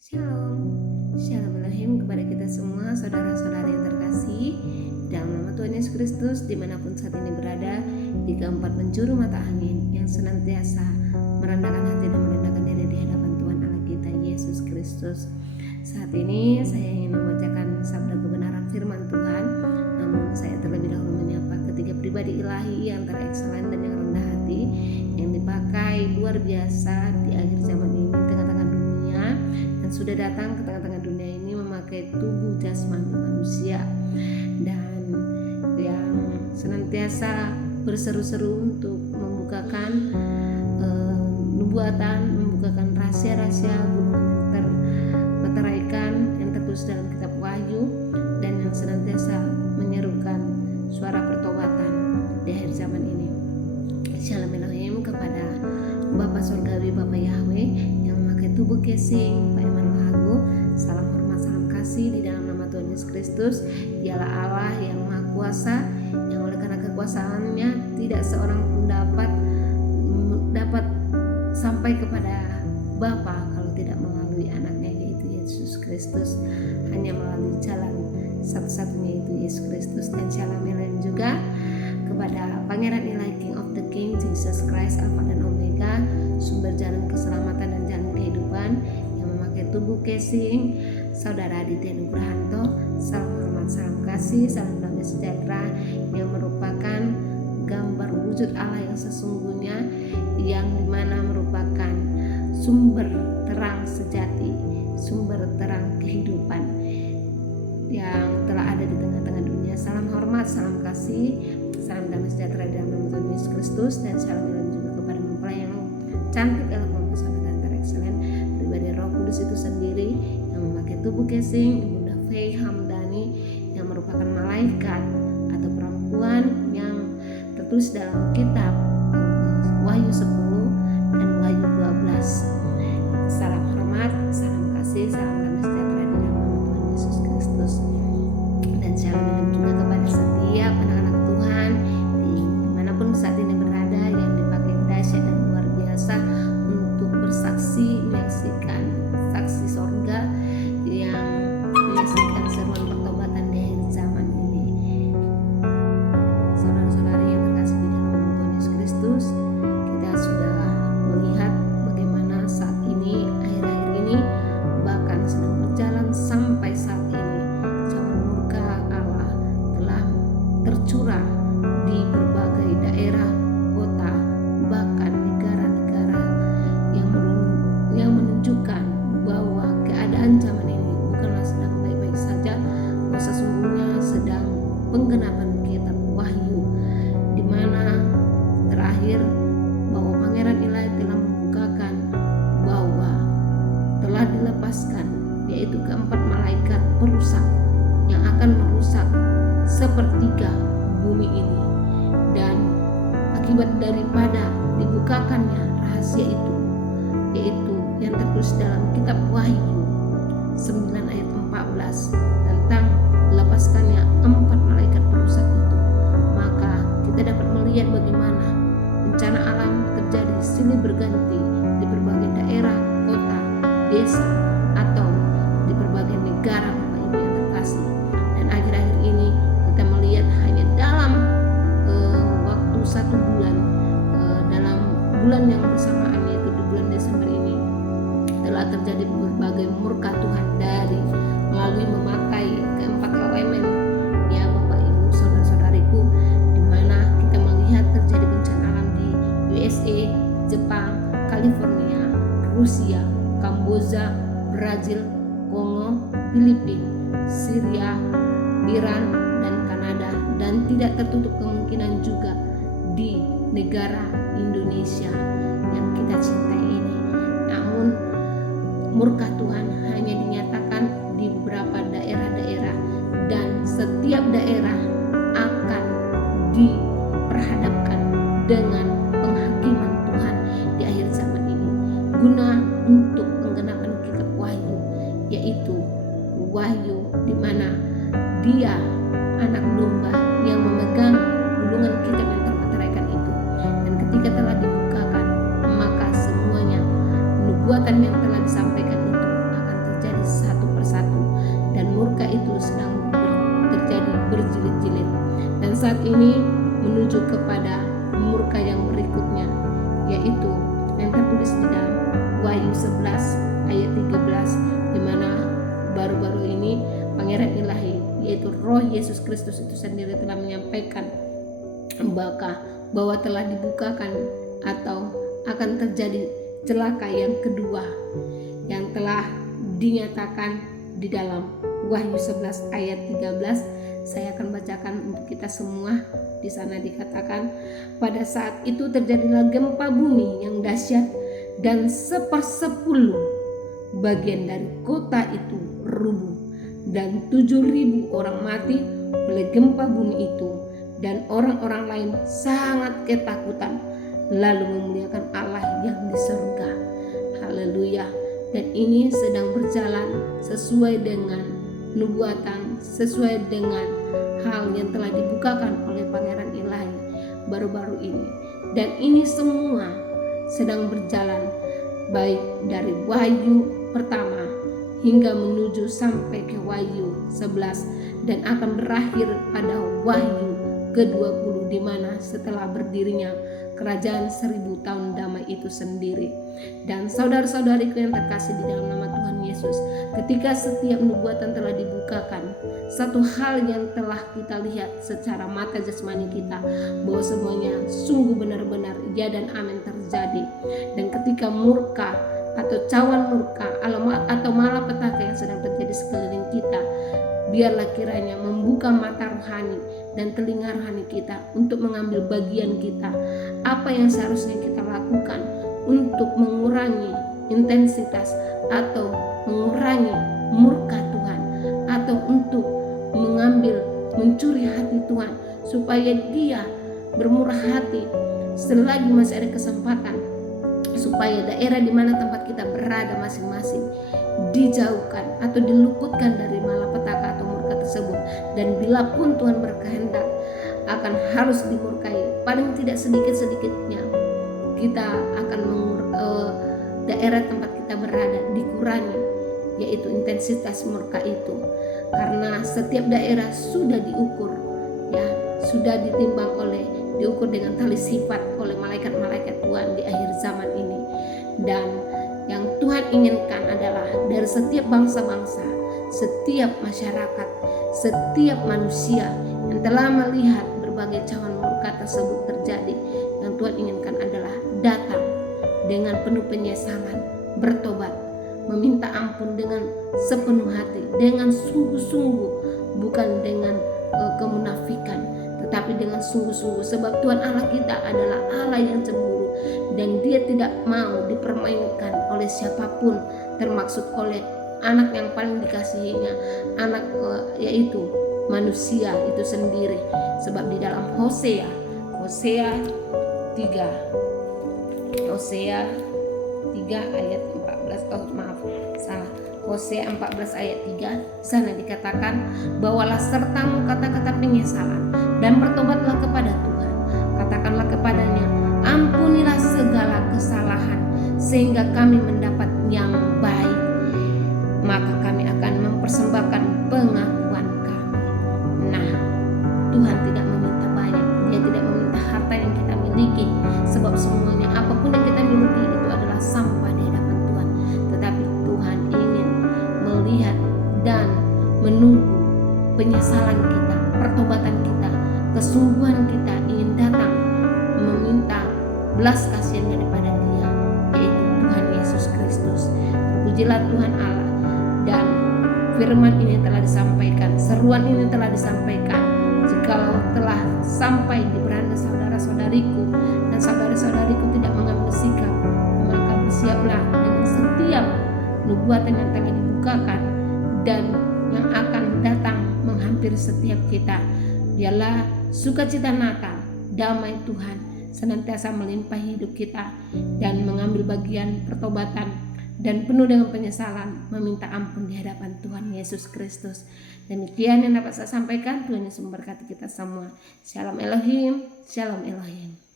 Shalom, Shalom Elohim kepada kita semua saudara-saudara yang terkasih dalam nama Tuhan Yesus Kristus dimanapun saat ini berada di keempat penjuru mata angin yang senantiasa merendahkan hati dan merendahkan diri di hadapan Tuhan Allah kita Yesus Kristus. Saat ini saya ingin membacakan sabda kebenaran firman Tuhan, namun saya terlebih dahulu menyapa ketiga pribadi ilahi yang terekselen dan yang rendah hati yang dipakai luar biasa di akhir zaman ini tengah-tengah dunia dan sudah datang ke tengah-tengah dunia ini memakai tubuh jasmani manusia dan yang senantiasa berseru-seru untuk membukakan nubuatan, membukakan rahasia-rahasia gunung yang terteraikan yang tertulis dalam kitab Wahyu dan yang senantiasa menyerukan suara pertobatan di akhir zaman ini. Shalom Elohim kepada Bapa Surgawi, Bapa Yahweh yang memakai tubuh casing, Pak Iman Lagu. Salam hormat, salam kasih di dalam nama Tuhan Yesus Kristus. Dialah Allah yang Maha Kuasa, yang oleh karena kekuasaannya tidak seorang pun dapat sampai kepada Bapa kalau tidak melalui anaknya yaitu Yesus Kristus, hanya melalui jalan satu-satunya yaitu Yesus Kristus. Dan shalom Elohim juga kepada Pangeran Ilahi King of the King Jesus Christ, Alpha dan Omega, sumber jalan keselamatan dan jalan kehidupan, yang memakai tubuh casing Saudara Aditya Nugrahanto. Salam hormat, salam kasih, salam damai sejahtera yang merupakan gambar wujud Allah yang sesungguhnya, yang dimana merupakan sumber terang sejati, sumber terang kehidupan yang telah ada di tengah-tengah dunia. Salam hormat, salam kasih, salam damai sejahtera dalam nama Tuhan Yesus Kristus, dan salam Elohim juga kepada mempelai yang cantik Elohim pesona dan terekselen pribadi Roh Kudus itu sendiri yang memakai tubuh casing Ibunda Faye Hamdani yang merupakan malaikat atau perempuan yang tertulis dalam kitab Wahyu 10 dan Wahyu 12. Salam hormat, salam kasih, salam damai sejahtera di dalam nama Tuhan Yesus Kristus. Dan shalom Elohim juga kepada setiap anak-anak Tuhan dimanapun saat ini berada yang dipakai dahsyat dan luar biasa untuk bersaksi, menyaksikan saksi sorga yang menyaksikan seruan pertobatan di akhir zaman ini. Saudara-saudari yang terkasih di dalam nama Tuhan Yesus Kristus, kita sudah melihat bagaimana saat ini, akhir-akhir ini, bahkan sedang berjalan sampai saat ini, cawan murka Allah telah tercurah di berbagai daerah, kota, bahkan negara-negara yang menunjukkan bahwa keadaan zaman ini bukanlah sedang baik-baik saja, bahwa sesungguhnya sedang penggenapan kitab Wahyu, di mana terakhir bahwa Pangeran Ilahi telah membukakan bahwa telah dilepaskan yaitu keempat malaikat perusak yang akan merusak sepertiga bumi ini, dan akibat daripada dibukakannya rahasia itu yaitu yang tertulis dalam kitab Wahyu 9 ayat 14 tentang dilepaskannya empat malaikat perusak itu, maka kita dapat melihat bagaimana bencana alam terjadi silih berganti di berbagai daerah, kota, desa, atau di berbagai negara Bapak Ibu yang terkasih. Dan akhir-akhir ini kita melihat hanya dalam waktu 1 bulan, dalam bulan yang bersamaan yaitu di bulan Desember ini, telah terjadi berbagai murka Tuhan dari melalui memakai keempat elemen ya Bapak Ibu saudara-saudariku, di mana kita melihat terjadi bencana alam di USA, Jepang, California, Rusia, Kamboja, Brazil, Kongo, Filipina, Syria, Iran, dan Kanada, dan tidak tertutup kemungkinan juga di negara Indonesia yang kita cintai ini. Namun murka Tuhan hanya dinyatakan di beberapa daerah-daerah, dan setiap daerah akan diperhadapkan dengan penghakiman Tuhan di akhir zaman ini, guna untuk penggenapan kitab Wahyu, yaitu Wahyu di mana Dia anak domba yang memegang gulungan kitab yang termeteraikan itu, dan ketika telah dibukakan maka semuanya nubuatan yang telah disampaikan itu akan menuju kepada murka yang berikutnya, yaitu yang tertulis di dalam Wahyu 11 ayat 13, di mana baru-baru ini Pangeran Ilahi yaitu Roh Yesus Kristus itu sendiri telah menyampaikan bahwa telah dibukakan atau akan terjadi celaka yang kedua yang telah dinyatakan di dalam Wahyu 11 ayat 13. Saya akan bacakan untuk kita semua. Di sana dikatakan, pada saat itu terjadilah gempa bumi yang dahsyat dan 1/10 bagian dari kota itu rubuh dan 7.000 orang mati oleh gempa bumi itu, dan orang-orang lain sangat ketakutan lalu memuliakan Allah yang di surga. Haleluya. Dan ini sedang berjalan sesuai dengan nubuatan, sesuai dengan hal yang telah dibukakan oleh Pangeran Ilahi baru-baru ini. Dan ini semua sedang berjalan baik dari Wahyu pertama hingga menuju sampai ke Wahyu 11, dan akan berakhir pada Wahyu ke-20, di mana setelah berdirinya kerajaan 1000 tahun damai itu sendiri. Dan saudara-saudariku yang terkasih di dalam nama Tuhan Yesus, ketika setiap nubuatan telah dibukakan, satu hal yang telah kita lihat secara mata jasmani kita, bahwa semuanya sungguh benar-benar ya dan amin terjadi. Dan ketika murka atau cawan murka atau malapetaka yang sedang terjadi sekeliling kita, biarlah kiranya membuka mata rohani dan telinga rohani kita untuk mengambil bagian kita, apa yang seharusnya kita lakukan untuk mengurangi intensitas atau mengurangi murka Tuhan, atau untuk mencuri hati Tuhan supaya Dia bermurah hati selagi masih ada kesempatan, supaya daerah di mana tempat kita berada masing-masing dijauhkan atau diluputkan dari malapetaka atau murka tersebut. Dan bila pun Tuhan berkehendak akan harus dimurkai, paling tidak sedikit-sedikitnya kita akan daerah tempat kita berada dikurangi, yaitu intensitas murka itu, karena setiap daerah sudah diukur, ya, sudah diukur dengan tali sifat oleh malaikat-malaikat Tuhan di akhir zaman ini. Dan yang Tuhan inginkan adalah dari setiap bangsa-bangsa, setiap masyarakat, setiap manusia yang telah melihat berbagai cawan murka tersebut terjadi, yang Tuhan inginkan adalah datang dengan penuh penyesalan, bertobat, meminta ampun dengan sepenuh hati, dengan sungguh-sungguh, bukan dengan kemunafikan, tetapi dengan sungguh-sungguh, sebab Tuhan Allah kita adalah Allah yang cemburu, dan Dia tidak mau dipermainkan oleh siapapun, termaksud oleh anak yang paling dikasihinya, yaitu manusia itu sendiri. Sebab di dalam Hosea 3 ayat 14, Hosea 14 ayat 3, sana dikatakan, bawalah sertamu kata-kata penyesalan dan bertobatlah kepada Tuhan. Katakanlah kepadanya, ampunilah segala kesalahan sehingga kami mendapat yang baik, maka kami akan mempersembahkan pengakuan kami. Nah, Tuhan tidak meminta banyak, Dia tidak meminta harta yang kita miliki, sebab semuanya apapun yang kita miliki itu adalah sampah di hadapan Tuhan. Tetapi Tuhan ingin melihat dan menunggu penyesalan kita, pertobatan kita, kesungguhan kita, ingin datang meminta belas kasihan daripada Dia, yaitu Tuhan Yesus Kristus. Terpujilah Tuhan Allah. Dan firman ini telah disampaikan, seruan ini telah disampaikan, jikalau telah sampai di beranda saudara-saudariku dan saudara-saudariku tidak mengambil sikap, maka bersiaplah dengan setiap nubuatan yang telah dibukakan dan yang akan datang menghampiri setiap kita. Biarlah sukacita Natal, damai Tuhan senantiasa melimpahi hidup kita, dan mengambil bagian pertobatan dan penuh dengan penyesalan, meminta ampun di hadapan Tuhan Yesus Kristus. Demikian yang dapat saya sampaikan. Tuhan Yesus memberkati kita semua. Shalom Elohim, Shalom Elohim.